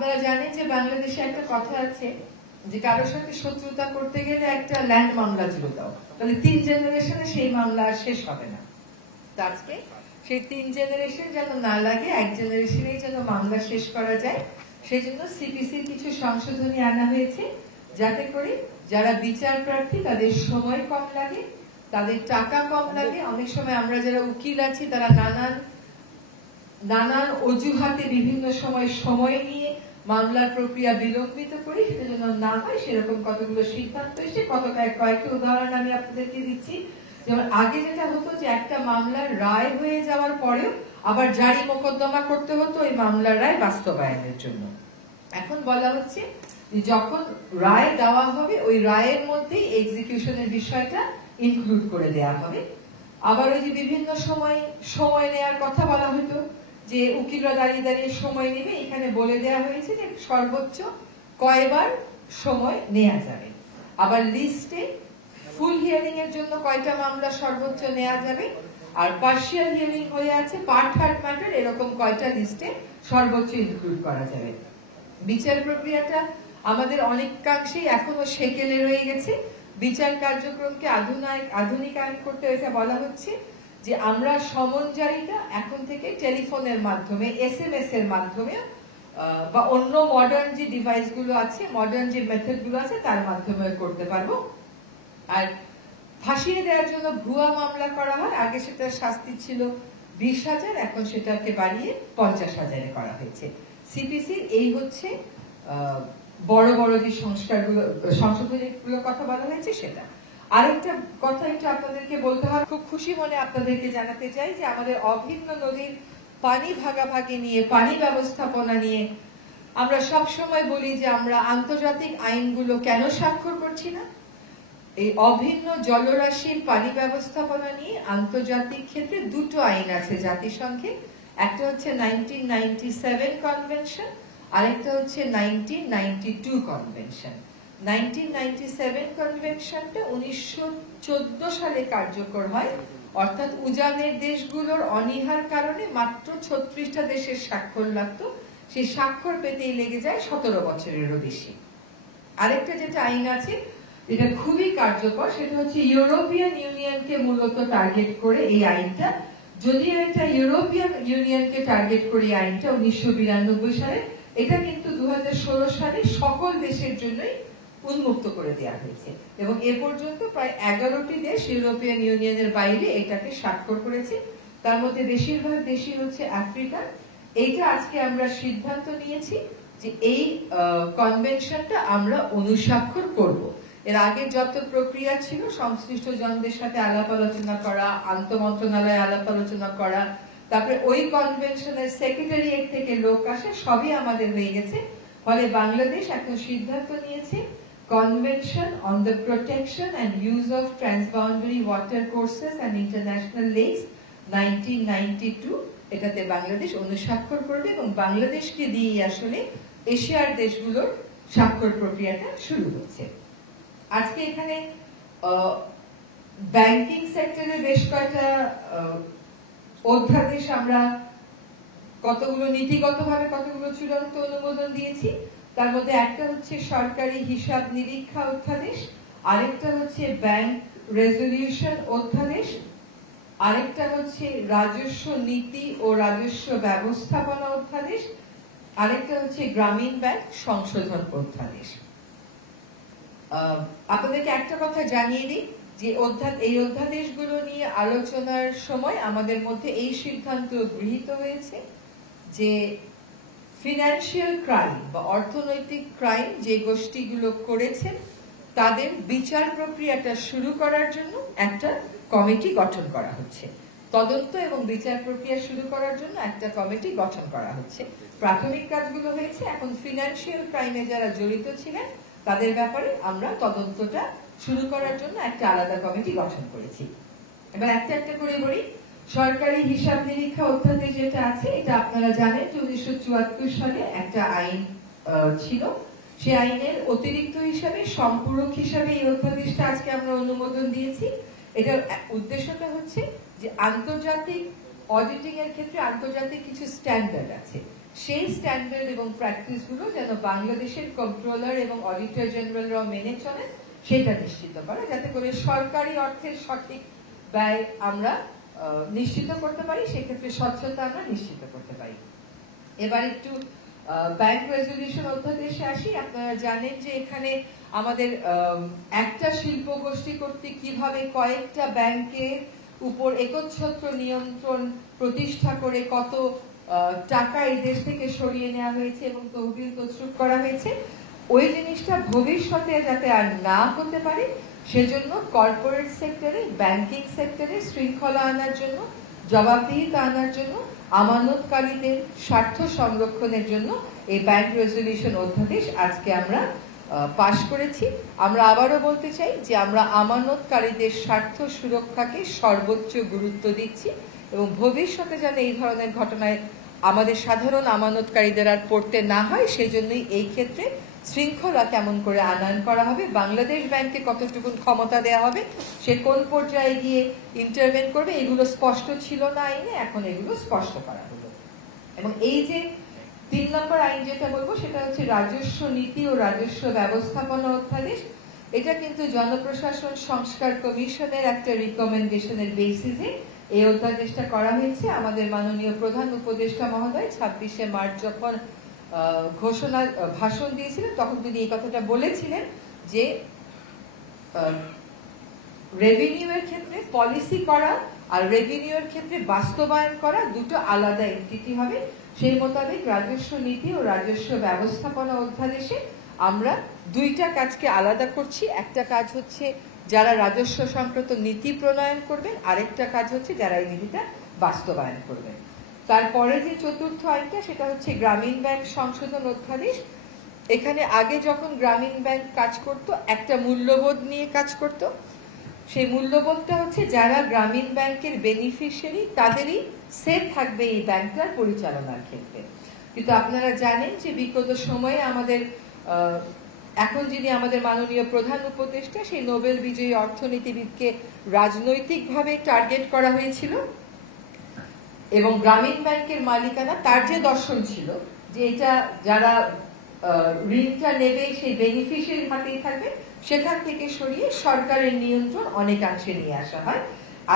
আপনারা জানেন যে বাংলাদেশে একটা কথা আছে যে কারোর সাথে শত্রুতা করতে গেলে একটা ল্যান্ড মামলা জুড়ে দাও, তাহলে 3 জেনারেশনে সেই মামলা আর শেষ হবে না। তো আজকে সেই 3 জেনারেশন যেন না লাগে, 1 জেনারেশনেই যেন মামলা শেষ করা যায়, সেই জন্য সিপিসির কিছু সংশোধনী আনা হয়েছে, যাতে করে যারা বিচার প্রার্থী তাদের সময় কম লাগে, তাদের টাকা কম লাগে। অনেক সময় আমরা যারা উকিল আছি তারা নানান অজুহাতে বিভিন্ন সময় নিয়ে মামলার প্রক্রিয়া বিলম্বিত করি, সেটা যেন না হয় সেরকম কতগুলো সিদ্ধান্ত এসে কয়েকটা উদাহরণ আমি আপনাদেরকে দিচ্ছি। যেমন আগে যেটা হতো যে একটা মামলার রায় হয়ে যাওয়ার পরেও আবার জারি মোকদ্দমা করতে হতো ওই মামলার রায় বাস্তবায়নের জন্য। এখন বলা হচ্ছে যখন রায় দেওয়া হবে ওই রায়ের মধ্যেই এক্সিকিউশনের বিষয়টা ইনক্লুড করে দেওয়া হবে। আবার ওই যে বিভিন্ন সময় নেওয়ার কথা বলা হতো যে উকিলরা দাঁড়িয়ে সময় নেবে, এখানে বলে দেওয়া হয়েছে যে সর্বোচ্চ কয়বার সময় নেওয়া যাবে। আবার লিস্টে ফুল হিয়ারিং এর জন্য কয়টা মামলা সর্বোচ্চ নেওয়া যাবে, আর পার্শিয়াল হিয়ারিং হয়ে আছে পার্ট হার্ট ম্যাটার, এরকম কয়টা লিস্টে সর্বোচ্চ ইনক্লুড করা যাবে। বিচার প্রক্রিয়াটা আমাদের অনেকাংশেই এখনো সেকেলে রয়ে গেছে। বিচার কার্যক্রমকে আধুনিকায়ন করতে এটা বলা হচ্ছে যে আমরা সমনজারিটা এখন থেকে টেলিফোনের মাধ্যমে, SMS এর মাধ্যমে বা অন্য মডার্ন যে ডিভাইস গুলো আছে, মডার্ন যে মেথড গুলো আছে তার মাধ্যমে করতে পারবো। আর ফাঁসিয়ে দেওয়ার জন্য ভুয়া মামলা করা হয়, আগে সেটা শাস্তি ছিল 20,000, এখন সেটাকে বাড়িয়ে 50,000 করা হয়েছে। সিপিসির এই হচ্ছে বড় বড় যে সংশোধনীগুলোর কথা বলা হয়েছে সেটা। আরেকটা কথা একটু আপনাদেরকে বলতে হয়, খুব খুশি মনে আপনাদেরকে জানাতে চাই যে আমাদের অভিন্ন নদীর পানি ভাগাভাগি নিয়ে, পানি ব্যবস্থাপনা নিয়ে আমরা সব সময় বলি যে আমরা আন্তর্জাতিক আইনগুলো কেন স্বাক্ষর করছি না। এই অভিন্ন জলরাশির পানি ব্যবস্থাপনা নিয়ে আন্তর্জাতিক ক্ষেত্রে 2টো আইন আছে জাতিসংঘে, একটা হচ্ছে 1997 কনভেনশন, আরেকটা হচ্ছে 1992 কনভেনশন। 1997 কনভেনশনটা 1914 সালে কার্যকর হয়, অর্থাৎ উজানের দেশগুলোর অনীহার কারণে মাত্র 36টা দেশের স্বাক্ষর লাগতো, সেই স্বাক্ষর পেতেই লেগে যায় 17 বছরেরও বেশি। আরেকটা যেটা আইন আছে এটা খুবই কার্যকর, সেটা হচ্ছে ইউরোপিয়ান ইউনিয়নকে মূলত টার্গেট করে এই আইনটা। যদিও এটা ইউরোপিয়ান ইউনিয়নকে টার্গেট করে এই আইনটা 1992 সালে, এটা কিন্তু 2016 সালে সকল দেশের জন্যই উন্মুক্ত করে দেওয়া হয়েছে এবং এ পর্যন্ত প্রায় 11টি দেশ ইউরোপিয়ান ইউনিয়নের বাইরে এটাকে স্বাক্ষর করেছে। তার মধ্যে বেশিরভাগ দেশই হচ্ছে আফ্রিকা। এইটা আজকে আমরা সিদ্ধান্ত নিয়েছি যে এই কনভেনশনটা আমরা অনুস্বাক্ষর করব। এর আগে যত প্রক্রিয়া ছিল, সংশ্লিষ্ট জনদের সাথে আলাপ আলোচনা করা, আন্তঃমন্ত্রণালয়ে আলাপ আলোচনা করা, তারপরে ওই কনভেনশনের সেক্রেটারিয়েট থেকে লোক আসে, সবই আমাদের হয়ে গেছে। ফলে বাংলাদেশ এখন সিদ্ধান্ত নিয়েছে convention on the protection and use of transboundary water courses and international lakes 1992, এটাতে বাংলাদেশ অনুস্বাক্ষর করবে এবং বাংলাদেশকে দিয়ে আসলে এশিয়ার দেশগুলোর স্বাক্ষর প্রক্রিয়াটা শুরু হচ্ছে। আজকে এখানে ব্যাংকিং সেক্টরে বেশ কয়েকটা অধ্যাদেশ আমরা কতগুলো নীতিগতভাবে কতগুলো চূড়ান্ত অনুমোদন দিয়েছি। তার মধ্যে একটা হচ্ছে সরকারি হিসাব নিরীক্ষা অধ্যাদেশ, আরেকটা হচ্ছে ব্যাংক রেজলিউশন অধ্যাদেশ, আরেকটা হচ্ছে রাজস্ব নীতি ও রাজস্ব ব্যবস্থাপনা অধ্যাদেশ, আরেকটা হচ্ছে গ্রামীণ ব্যাংক সংশোধন অধ্যাদেশ। আপনাদেরকে একটা কথা জানিয়ে দিই যে এই অধ্যাদেশগুলো নিয়ে আলোচনার সময় আমাদের মধ্যে এই সিদ্ধান্ত গৃহীত হয়েছে যে ফিনান্সিয়াল ক্রাইম বা অর্থনৈতিক ক্রাইম যে গোষ্ঠীগুলো করেছেন তাদের বিচার প্রক্রিয়াটা শুরু করার জন্য একটা কমিটি গঠন করা হচ্ছে। তদন্ত এবং বিচার প্রক্রিয়া শুরু করার জন্য একটা কমিটি গঠন করা হচ্ছে। প্রাথমিক কাজগুলো হয়েছে, এখন ফিনান্সিয়াল ক্রাইমে যারা জড়িত ছিলেন তাদের ব্যাপারে আমরা তদন্তটা শুরু করার জন্য একটা আলাদা কমিটি গঠন করেছি। এবার একটা একটা করে বলি। সরকারি হিসাব নিরীক্ষা অধ্যাদেশ যেটা আছে, এটা আপনারা জানেন যে 1974 সালে একটা আইন ছিল। সেই আইনের অতিরিক্ত হিসাবে, সম্পূরক হিসাবে এই অধ্যাদেশটা আজকে আমরা অনুমোদন দিয়েছি। এটার উদ্দেশ্যটা হচ্ছে যে আন্তর্জাতিক অডিটিং এর ক্ষেত্রে আন্তর্জাতিক কিছু স্ট্যান্ডার্ড আছে, সেই স্ট্যান্ডার্ড এবং প্র্যাকটিস গুলো যেন বাংলাদেশের কন্ট্রোলার এবং অডিটর জেনারেলরাও মেনে চলেন সেটা নিশ্চিত করা, যাতে করে সরকারি অর্থের সঠিক ব্যয় আমরা নিশ্চিত করতে পারি, সেক্ষেত্রে স্বচ্ছতা আমরা নিশ্চিত করতে পারি। এবার একটু ব্যাংক রেজলিউশন অধ্যাদেশে আসি। আপনারা জানেন যে এখানে আমাদের একটা শিল্প গোষ্ঠী কর্তৃক কিভাবে কয়েকটা ব্যাংকের উপর একচ্ছত্র নিয়ন্ত্রণ প্রতিষ্ঠা করে কত টাকা এই দেশ থেকে সরিয়ে নেওয়া হয়েছে এবং তহবিল তছরূপ করা হয়েছে, ওই জিনিসটা ভবিষ্যতে যাতে আর না হতে পারে সেজন্য কর্পোরেট সেক্টরে, ব্যাংকিং সেক্টরে শৃঙ্খলা আনার জন্য, জবাবদিহিতা আনার জন্য, আমানতকারীদের স্বার্থ সংরক্ষণের জন্য এই ব্যাংক রেজলিউশন অধ্যাদেশ আজকে আমরা পাশ করেছি। আমরা আবারও বলতে চাই যে আমরা আমানতকারীদের স্বার্থ সুরক্ষাকে সর্বোচ্চ গুরুত্ব দিচ্ছি এবং ভবিষ্যতে যেন এই ধরনের ঘটনায় আমাদের সাধারণ আমানতকারীদের আর পড়তে না হয় সেজন্যই এই ক্ষেত্রে শৃঙ্খলা কেমন করে আনয়ন করা হবে, বাংলাদেশ ব্যাংকে কতটুকু ক্ষমতা দেওয়া হবে, সে কোন পর্যায়ে গিয়ে ইন্টারভেন করবে, এগুলো স্পষ্ট ছিল না আইনে, এখন এগুলো স্পষ্ট করা হলো। এবং এই যে 3 নম্বর আইন যেটা বলবো সেটা হচ্ছে রাজস্ব নীতি ও রাজস্ব ব্যবস্থাপনা অধ্যাদেশ। এটা কিন্তু জনপ্রশাসন সংস্কার কমিশনের একটা রিকমেন্ডেশনের বেসিসে এই অধ্যাদেশটা করা হয়েছে। আমাদের মাননীয় প্রধান উপদেষ্টা মহোদয় 26শে মার্চ যখন ভাষণ দিয়েছিলেন তখন তিনি এই কথাটা বলেছিলেন যে রেভিনিউ এর ক্ষেত্রে পলিসি করা আর রেভিনিউ এর ক্ষেত্রে বাস্তবায়ন করা দুটো আলাদা এন্টিটি হবে। সেই মোতাবেক রাজস্ব নীতি ও রাজস্ব ব্যবস্থাপনা অধ্যাদেশে আমরা দুইটা কাজকে আলাদা করছি। একটা কাজ হচ্ছে যারা রাজস্ব সংক্রান্ত নীতি প্রণয়ন করবেন, আরেকটা কাজ হচ্ছে যারা এই নীতিটা বাস্তবায়ন করবেন। তারপরে যে চতুর্থ আইনটা সেটা হচ্ছে গ্রামীণ ব্যাংক সংশোধন অধ্যাদেশ। এখানে আগে যখন গ্রামীণ ব্যাংক কাজ করত একটা মূল্যবোধ নিয়ে কাজ করত, সেই মূল্যবোধটা হচ্ছে যারা গ্রামীণ ব্যাংকের বেনিফিশিয়ারি তাদেরই সেফ থাকবে এই ব্যাংকটার পরিচালনার ক্ষেত্রে। কিন্তু আপনারা জানেন যে বিগত সময়ে আমাদের এখন যিনি আমাদের মাননীয় প্রধান উপদেষ্টা, সেই নোবেল বিজয়ী অর্থনীতিবিদকে রাজনৈতিকভাবে টার্গেট করা হয়েছিল এবং গ্রামীণ ব্যাংকের মালিকানা তার যে দর্শন ছিল যে এটা যারা ঋণটা নেবে সেই বেনিফিশিয়ারির হাতেই থাকবে, সেখান থেকে সরিয়ে সরকারের নিয়ন্ত্রণ অনেকাংশে নিয়ে আসা হয়।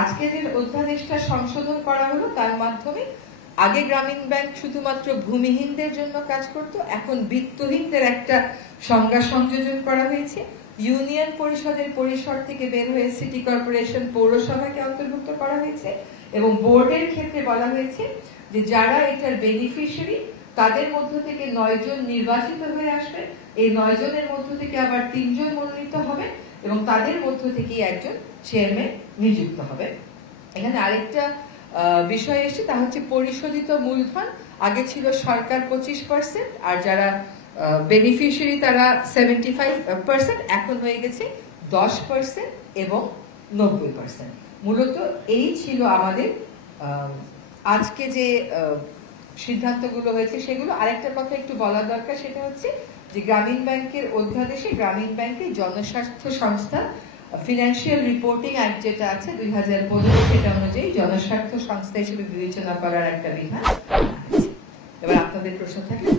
আজকে যে অধ্যাদেশটা সংশোধন করা হলো তার মাধ্যমে আগে গ্রামীণ ব্যাংক শুধুমাত্র ভূমিহীনদের জন্য কাজ করত, এখন বিত্তহীনদের একটা সংজ্ঞা সংযোজন করা হয়েছে। ইউনিয়ন পরিষদের পরিসর থেকে বের হয়ে সিটি কর্পোরেশন, পৌরসভাকে অন্তর্ভুক্ত করা হয়েছে এবং বোর্ডের ক্ষেত্রে বলা হয়েছে যে যারা এটার বেনিফিশিয়ারি তাদের মধ্য থেকে 9 জন নির্বাচিত হয়ে আসবে, এই 9 জনের মধ্য থেকে আবার 3 জন মনোনীত হবে এবং তাদের মধ্য থেকে একজন চেয়ারম্যান নিযুক্ত হবে। এখানে আরেকটা বিষয় এসেছে, তা হচ্ছে পরিশোধিত মূলধন আগে ছিল সরকার 25% আর যারা বেনিফিশিয়ারি তারা 75%, এখন হয়ে গেছে 10% এবং 90%। মূলত এই ছিল আমাদের আজকে যে সিদ্ধান্তগুলো হয়েছে সেগুলো। আরেকটা কথা একটু বলা দরকার, সেটা হচ্ছে যে গ্রামীণ ব্যাংকের অধ্যাদেশে গ্রামীণ ব্যাংকের জনস্বাস্থ্য সংস্থা ফিনান্সিয়াল রিপোর্টিং অ্যাক্ট যেটা আছে 2015, সেটা অনুযায়ী জনস্বার্থ সংস্থা হিসেবে বিবেচনা করার একটা বিধান। এবার আপনাদের প্রশ্ন থাকলে